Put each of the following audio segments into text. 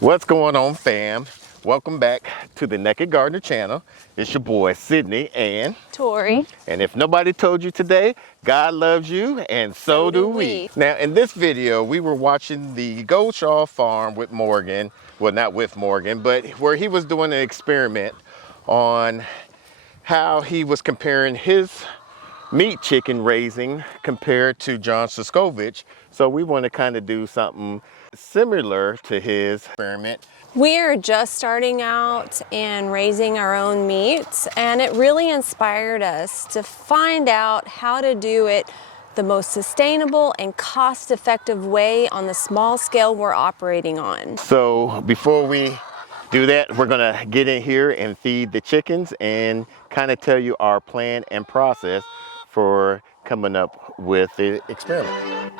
What's going on, fam? Welcome back to the Naked Gardener channel. It's your boy Sydney and Tori. And if nobody told you today, God loves you and so do we. Now in this video, we were watching the Goldshaw farm with Morgan. Well, not with Morgan, but where he was doing an experiment on how he was comparing his meat chicken raising compared to John Suscovich. So we want to kind of do something similar to his experiment. We're just starting out and raising our own meat, and it really inspired us to find out how to do it the most sustainable and cost-effective way on the small scale we're operating on. So before we do that, we're gonna get in here and feed the chickens and kind of tell you our plan and process for coming up with the experiment.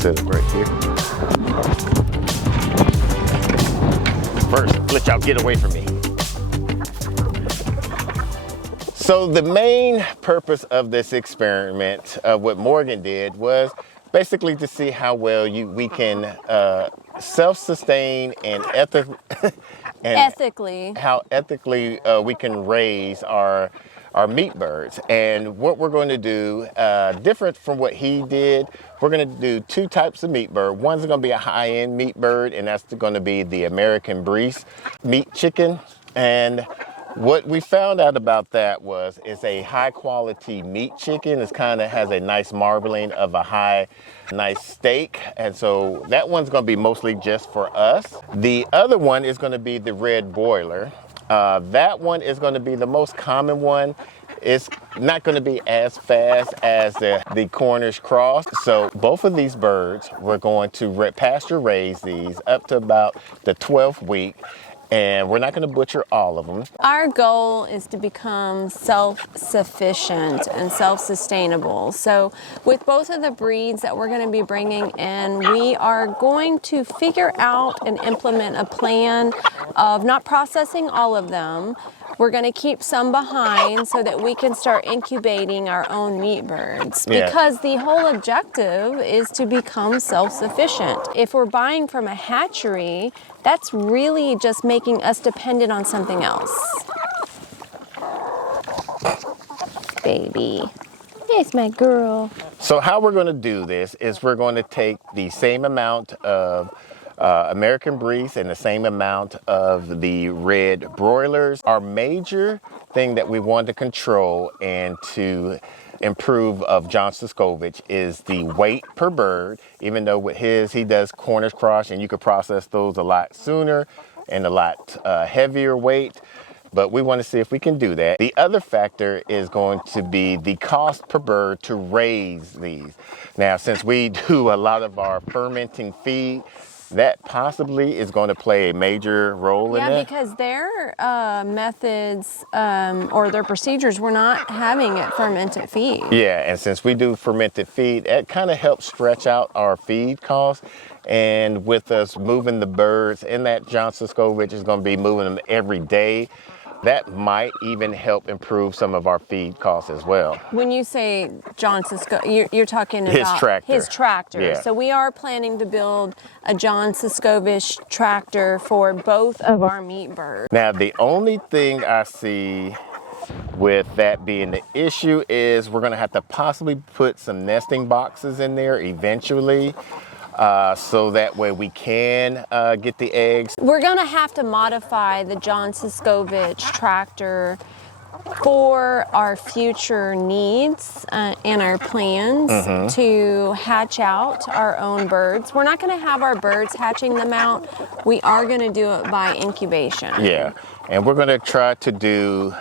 Set it right here. First, let y'all get away from me. So the main purpose of this experiment, what Morgan did, was basically to see how well we can self-sustain and Ethically. how ethically we can raise our meat birds. And what we're going to do, different from what he did, we're going to do two types of meat bird. One's going to be a high-end meat bird, and that's going to be the American Breeze meat chicken. And what we found out about that was it's a high-quality meat chicken. It kind of has a nice marbling of a nice steak. And so that one's going to be mostly just for us. The other one is going to be the red broiler. That one is going to be the most common one. It's not going to be as fast as the Cornish cross. So both of these birds, we're going to pasture raise these up to about the 12th week. And we're not going to butcher all of them. Our goal is to become self-sufficient and self-sustainable. So with both of the breeds that we're going to be bringing in, we are going to figure out and implement a plan of not processing all of them. We're going to keep some behind so that we can start incubating our own meat birds. Because the whole objective is to become self-sufficient. If we're buying from a hatchery, that's really just making us dependent on something else. Baby. Yes, my girl. So how we're going to do this is we're going to take the same amount of American Breeze and the same amount of the red broilers. Our major thing that we want to control and to improve of John Suscovich is the weight per bird. Even though with his, he does Cornish cross and you could process those a lot sooner and a lot heavier weight. But we want to see if we can do that. The other factor is going to be the cost per bird to raise these. Now, since we do a lot of our fermenting feed, that possibly is going to play a major role in that. Yeah, because their methods or their procedures, we're not having it fermented feed. Yeah, and since we do fermented feed, it kind of helps stretch out our feed costs. And with us moving the birds in that John Suscovich is going to be moving them every day. That might even help improve some of our feed costs as well. When you say John Suscovich, you're talking about his tractor. Yeah. So we are planning to build a John Suscovich tractor for both of our meat birds. Now, the only thing I see with that being the issue is we're going to have to possibly put some nesting boxes in there eventually. So that way we can get the eggs. We're going to have to modify the John Suscovich tractor for our future needs and our plans to hatch out our own birds. We're not going to have our birds hatching them out. We are going to do it by incubation. Yeah, and we're going to try to do,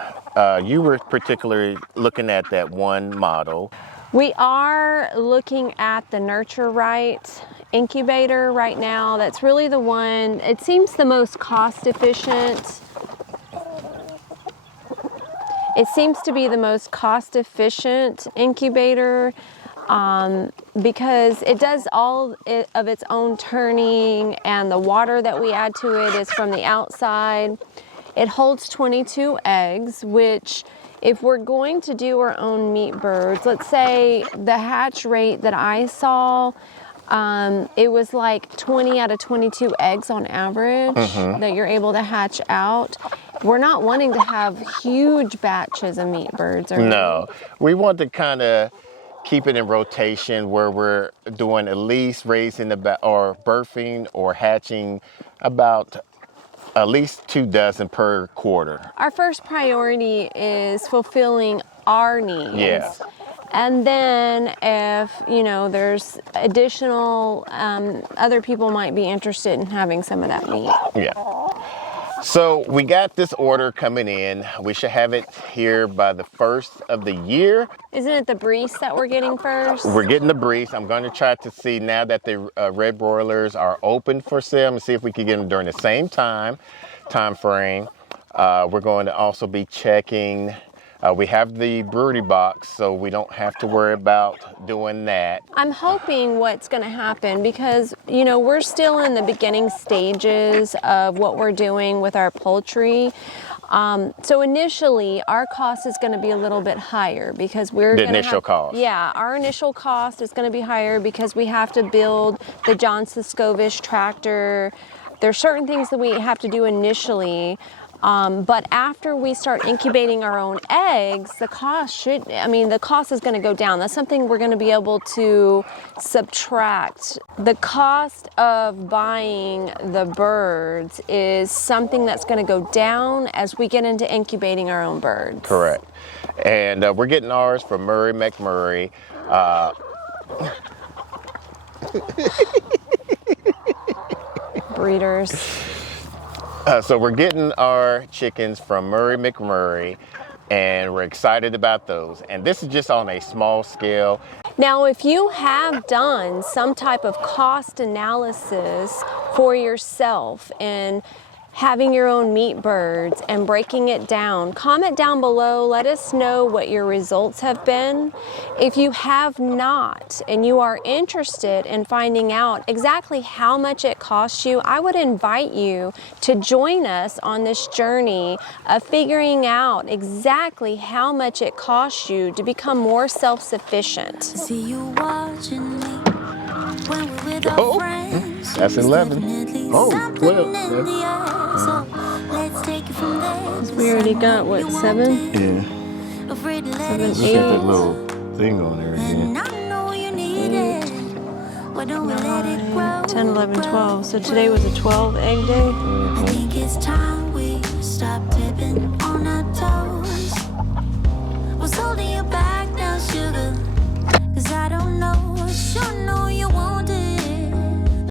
you were particularly looking at that one model. We are looking at the Nurture Right incubator right now. That's really the one, it seems the most cost efficient. It seems to be the most cost efficient incubator because it does all of its own turning, and the water that we add to it is from the outside. It holds 22 eggs, which if we're going to do our own meat birds, let's say the hatch rate that I saw, it was like 20 out of 22 eggs on average that you're able to hatch out. We're not wanting to have huge batches of meat birds. No, we want to kind of keep it in rotation where we're doing at least raising or birthing or hatching about at least 2 dozen per quarter. Our first priority is fulfilling our needs. Yeah. And then if, you know, there's additional, other people might be interested in having some of that meat. Yeah. So we got this order coming in. We should have it here by the 1st of the year. Isn't it the breeze that we're getting first? We're getting the breeze. I'm going to try to see now that the red broilers are open for sale and see if we can get them during the same time frame. We're going to also be checking. We have the broody box, so we don't have to worry about doing that. I'm hoping what's going to happen, because, you know, we're still in the beginning stages of what we're doing with our poultry. So initially, our cost is going to be a little bit higher because we're the going to initial cost. Yeah, our initial cost is going to be higher because we have to build the John Siscovish tractor. There's certain things that we have to do initially. But after we start incubating our own eggs, the cost is going to go down. That's something we're going to be able to subtract. The cost of buying the birds is something that's going to go down as we get into incubating our own birds. Correct. And we're getting ours from Murray McMurray. Breeders. So we're getting our chickens from Murray McMurray, and we're excited about those. And this is just on a small scale. Now, if you have done some type of cost analysis for yourself and having your own meat birds and breaking it down, comment down below. Let us know what your results have been. If you have not and you are interested in finding out exactly how much it costs you, I would invite you to join us on this journey of figuring out exactly how much it costs you to become more self-sufficient. See you watching me when we're with our friends. That's 11. Oh, 12. So let's take it from there. We already got, what, 7? Yeah. 7, Look at that little thing on there again. I know you need it. Why don't we let it grow? 10, 11, 12. So today was a 12 egg day. I think it's time